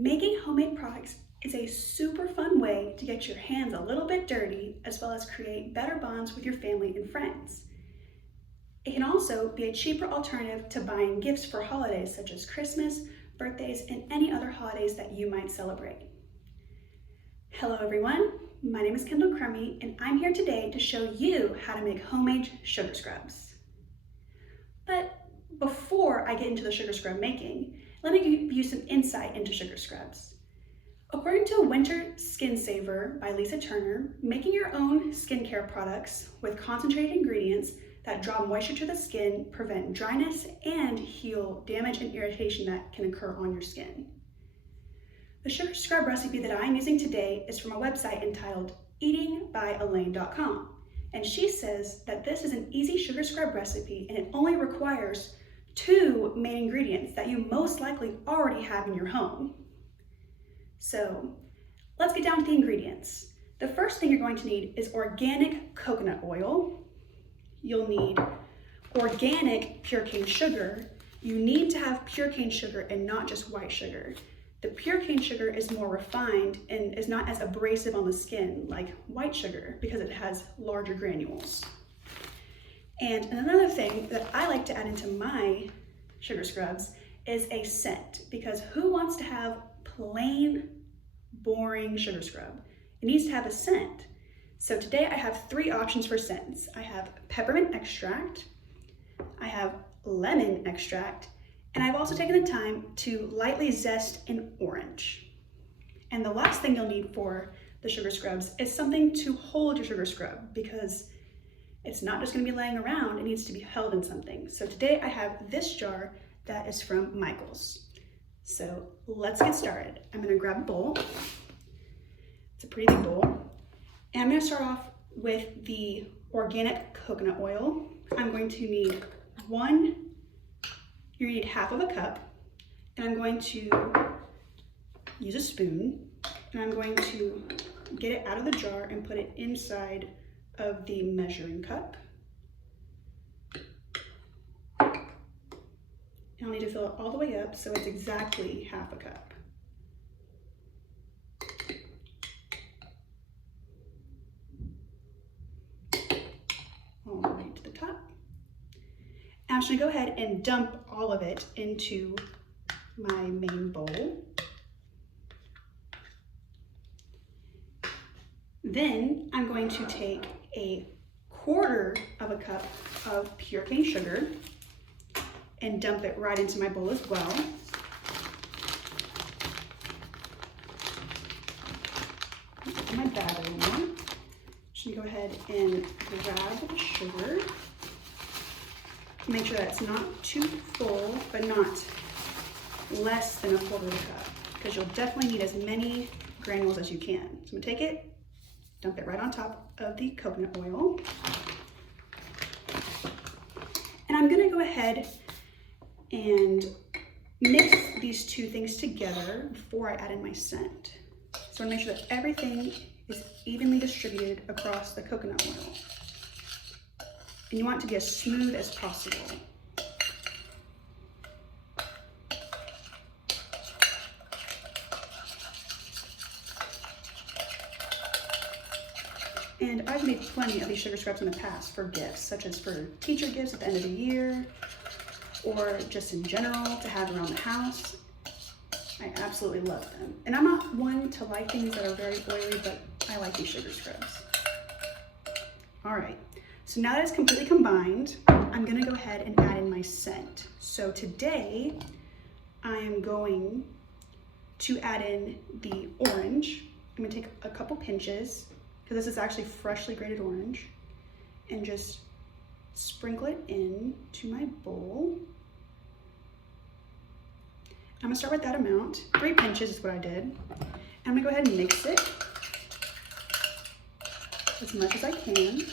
Making homemade products is a super fun way to get your hands a little bit dirty, as well as create better bonds with your family and friends. It can also be a cheaper alternative to buying gifts for holidays such as Christmas, birthdays, and any other holidays that you might celebrate. Hello everyone, my name is Kendall Crummey, and I'm here today to show you how to make homemade sugar scrubs. But before I get into the sugar scrub making, let me give you some insight into sugar scrubs. According to Winter Skin Saver by Lisa Turner, making your own skincare products with concentrated ingredients that draw moisture to the skin prevent dryness and heal damage and irritation that can occur on your skin. The sugar scrub recipe that I'm using today is from a website entitled eatingbyelaine.com, and she says that this is an easy sugar scrub recipe and it only requires 2 main ingredients that you most likely already have in your home. So let's get down to the ingredients. The first thing you're going to need is organic coconut oil. You'll need organic pure cane sugar. You need to have pure cane sugar and not just white sugar. The pure cane sugar is more refined and is not as abrasive on the skin like white sugar because it has larger granules. And another thing that I like to add into my sugar scrubs is a scent, because who wants to have plain, boring sugar scrub? It needs to have a scent. So today I have 3 options for scents. I have peppermint extract, I have lemon extract, and I've also taken the time to lightly zest an orange. And the last thing you'll need for the sugar scrubs is something to hold your sugar scrub, because it's not just going to be laying around, it needs to be held in something. So today I have this jar that is from Michael's. So let's get started. I'm going to grab a bowl. It's a pretty big bowl. And I'm going to start off with the organic coconut oil. I'm going to need you need half of a cup, and I'm going to use a spoon, and I'm going to get it out of the jar and put it inside of the measuring cup. And I'll need to fill it all the way up so it's exactly half a cup. All the way to the top. And I'm just gonna go ahead and dump all of it into my main bowl. Then I'm going to take a 1/4 of a cup of pure cane sugar and dump it right into my bowl as well. Put my batter in there. Just gonna go ahead and grab the sugar. Make sure that it's not too full, but not less than a 1/4 of a cup, because you'll definitely need as many granules as you can. So I'm gonna take it, dump it right on top of the coconut oil. And I'm gonna go ahead and mix these 2 things together before I add in my scent. So I wanna make sure that everything is evenly distributed across the coconut oil. And you want it to be as smooth as possible. And I've made plenty of these sugar scrubs in the past for gifts, such as for teacher gifts at the end of the year, or just in general to have around the house. I absolutely love them. And I'm not one to like things that are very oily, but I like these sugar scrubs. All right, so now that it's completely combined, I'm gonna go ahead and add in my scent. So today, I am going to add in the orange. I'm gonna take a couple pinches, because this is actually freshly grated orange, and just sprinkle it in to my bowl. I'm gonna start with that amount. 3 pinches is what I did. I'm gonna go ahead and mix it as much as I can.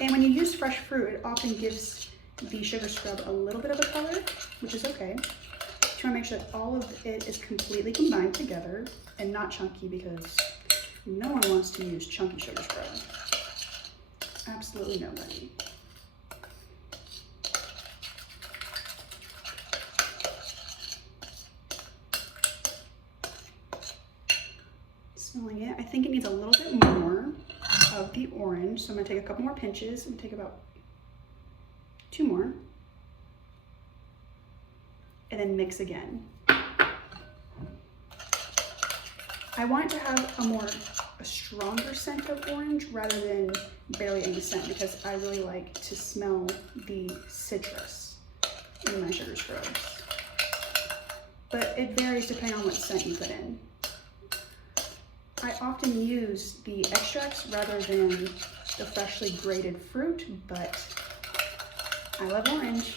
And when you use fresh fruit, it often gives the sugar scrub a little bit of a color, which is okay. You wanna make sure that all of it is completely combined together and not chunky, because no one wants to use chunky sugar scrub. Absolutely nobody. smelling it. I think it needs a little bit more of the orange, so I'm gonna take a couple more pinches. I'm gonna take about 2 more, and then mix again. I want it to have a stronger scent of orange rather than barely any scent, because I really like to smell the citrus in my sugar scrubs. But it varies depending on what scent you put in. I often use the extracts rather than the freshly grated fruit, but I love orange.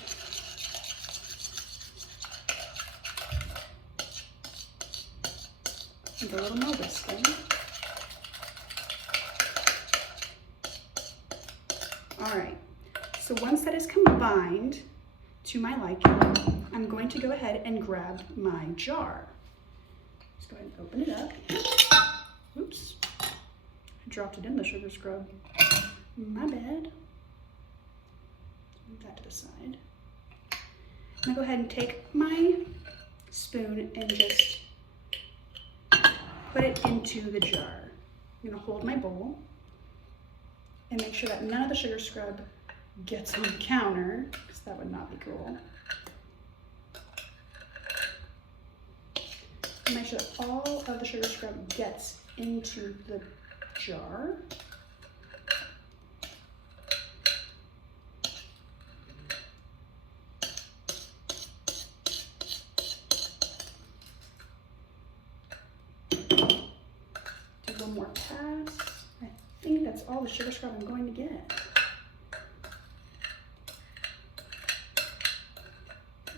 And a little more whisking. All right, so once that is combined to my liking, I'm going to go ahead and grab my jar. Let's go ahead and open it up. Oops, I dropped it in the sugar scrub. My bad. Move that to the side. I'm gonna go ahead and take my spoon and just put it into the jar. I'm gonna hold my bowl and make sure that none of the sugar scrub gets on the counter, because that would not be cool. And make sure that all of the sugar scrub gets into the jar. Do one more pass. I think that's all the sugar scrub I'm going to get.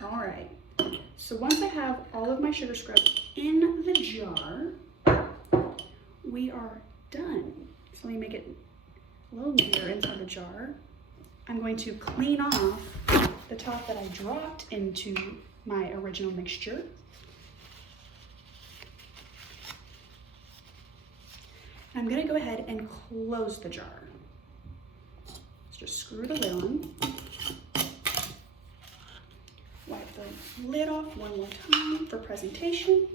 All right, so once I have all of my sugar scrub in the jar, we are done. So let me make it a little neater inside the jar. I'm going to clean off the top that I dropped into my original mixture. I'm gonna go ahead and close the jar. Let's just screw the lid on. Wipe the lid off one more time for presentation.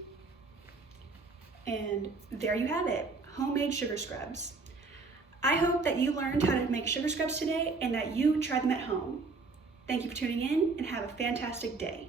And there you have it, homemade sugar scrubs. I hope that you learned how to make sugar scrubs today and that you try them at home. Thank you for tuning in and have a fantastic day.